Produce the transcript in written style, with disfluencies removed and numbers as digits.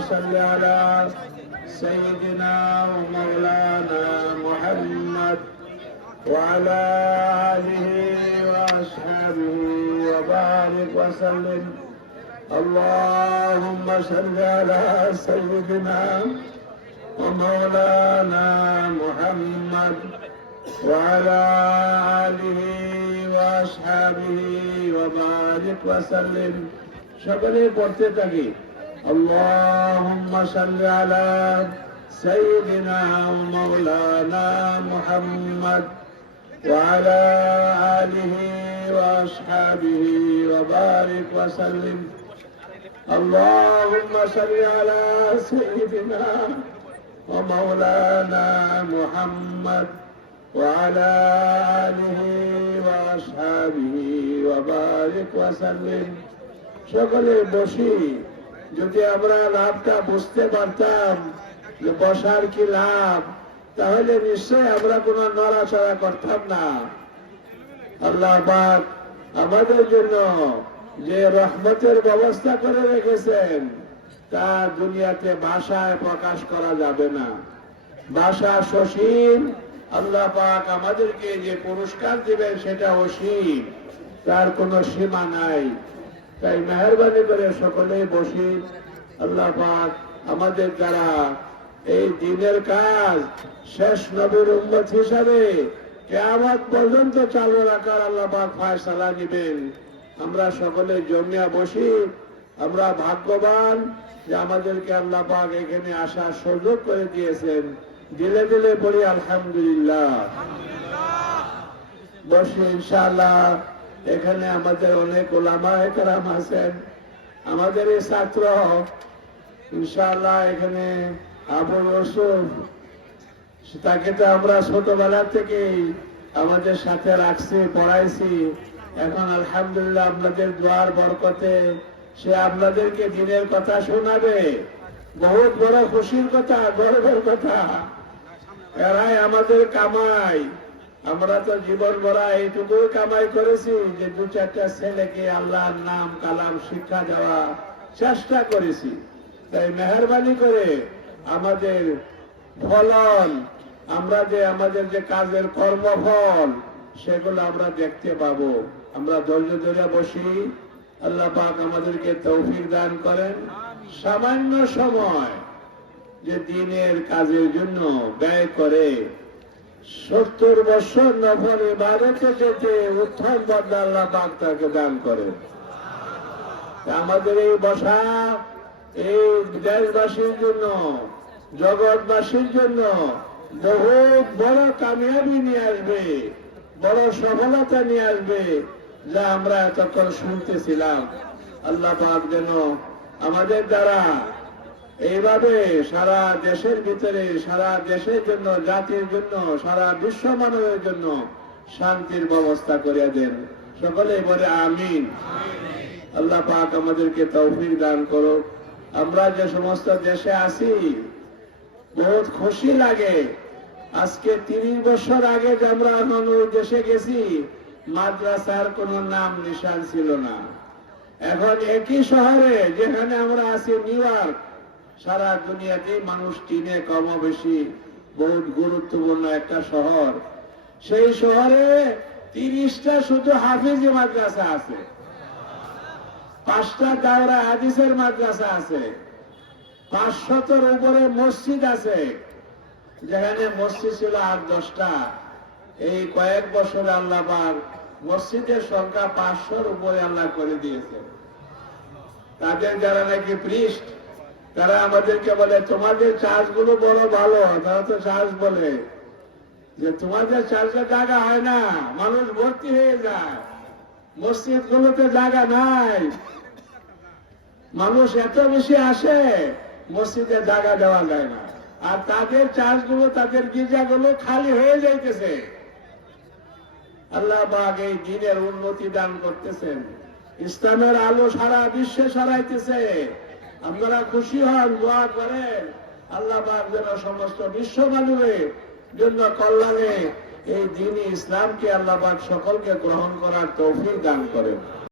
صل على سيدنا ومولانا محمد وعلى آله وأصحابه وبارك وسلم. اللهم صل على سيدنا ومولانا محمد وعلى آله وأصحابه وبارك وسلم. সকলে পড়তে থাকি اللهم صل على سيدنا ومولانا محمد وعلى آله وأصحابه وبارك وسلم. اللهم صل على سيدنا ومولانا محمد وعلى آله وأصحابه وبارك وسلم. সকলে বসি, যদি আমরা লাভটা বুঝতে পারতাম যে বসার কি লাভ, তাহলে নিশ্চয় আমরা কোন নড়াচড়া করতাম না। আল্লাহ পাক আমাদের জন্য যে রহমতের ব্যবস্থা করে রেখেছেন তা দুনিয়াতে ভাষায় প্রকাশ করা যাবে না। ভাষা সসীম, আল্লাহ পাক আমাদেরকে যে পুরস্কার দিবেন সেটা অসীম, তার কোনো সীমা নাই। তাই মেহেরবানি করে সকলেই বসি। আল্লাহ পাক আমাদের দ্বারা এই দিনের কাজ শেষ নবীর উম্মত হিসাবে কিয়ামত পর্যন্ত চালু রাখার আল্লাহ পাক ফয়সালা নিবেন। আমরা সকলে জমিয়া বসি। আমরা ভাগ্যবান যে আমাদেরকে আল্লাহ পাক এখানে আসার সুযোগ করে দিয়েছেন। দিলে দিলে বলি আলহামদুলিল্লাহ। বসি ইনশাআল্লাহ। এখানে আমাদের অনেক ওলামায়ে কেরাম আছেন, আমাদের এই ছাত্র ইনশাআল্লাহ এখানে আবু ইউসুফ, তাকে তো আমরা ছোটবেলা থেকেই আমাদের সাথে রাখছি, পড়াইছি। এখন আলহামদুলিল্লাহ আপনাদের দোয়ার বরকতে সে আপনাদেরকে দিনের কথা শোনাবে। বহুত বড় খুশির কথা, গর্বের কথা। এরাই আমাদের কামাই। আমরা তো জীবন ভরা এইটুকু কামাই করেছি যে দু চারটা ছেলেকে আল্লাহর নাম কালাম শিক্ষা দেওয়া চেষ্টা করেছি। তাই মেহেরবানি করে আমাদের ফলন, আমরা যে আমাদের যে কাজের কর্মফল, সেগুলো আমরা দেখতে পাবো। আমরা ধৈর্য ধরে বসি। আল্লাহ পাক আমাদেরকে তৌফিক দান করেন। সামান্য সময় যে দিনের কাজের জন্য ব্যয় করে 70 বছর নফল ইবাদতে যেতে উত্থান বদলা আল্লাহ পাক তাকে দান করেন। আমাদের এই বসা এই দেশবাসীর জন্য, জগৎবাসীর জন্য বহুত বড় কামিয়াবি নিয়ে আসবে, বড় সফলতা নিয়ে আসবে, যা আমরা এতক্ষণ শুনতেছিলাম। আল্লাহ পাক যেন আমাদের দ্বারা এইভাবে সারা দেশের ভিতরে, সারা দেশের জন্য, জাতির জন্য, সারা বিশ্ব মানবের জন্য শান্তির ব্যবস্থা করে দেন। সকলে বলে আমিন। আল্লাহ পাক আমাদেরকে তৌফিক দান করুক। আমরা যে সমস্ত দেশে আছি বহুত খুশি লাগে। আজকে 30 বছর আগে যে আমরা ওই দেশে গেছি, মাদ্রাসার কোনো নাম নিশান ছিল না। এখন একই শহরে যেখানে আমরা আছি, নিউ ইয়র্ক, সারা দুনিয়াতে মানুষ চিনে কম বেশি, বহুত গুরুত্বপূর্ণ একটা শহর। সেই শহরে 30টা শুধু হাফিজি মাদ্রাসা আছে, 5টা দাওরা হাদিসের মাদ্রাসা আছে, 500-এর উপরে মসজিদ আছে। যেখানে মসজিদ ছিল 8-10টা, এই কয়েক বছরে আল্লাহ পাক মসজিদের সংখ্যা 500-এর উপরে আল্লাহ করে দিয়েছে। তাদের যারা নাকি প্রিস্ট, তারা আমাদেরকে বলে তোমাদের চার্চগুলো বড় ভালো। তারা তো চার্চ বলে যে তোমাদের চার্চে জায়গা হয় না, মানুষ ভর্তি হয়ে যায়। মসজিদ গুলোতে জায়গা নাই, মানুষ এত বেশি আসে, মসজিদে জায়গা দেওয়া যায় না। আর তাদের চার্চগুলো, তাদের গির্জাগুলো খালি হয়ে যাইতেছে। আল্লাহ পাক এই দিনের উন্নতি দান করতেছেন, ইসলামের আলো সারা বিশ্বে ছড়াইতেছে। আপনারা খুশি হন, দোয়া করেন আল্লাহ পাক যেন সমস্ত বিশ্ব মানবের জন্য কল্যাণে এই দ্বীন ইসলামকে আল্লাহ পাক সকলকে গ্রহণ করার তৌফিক দান করেন।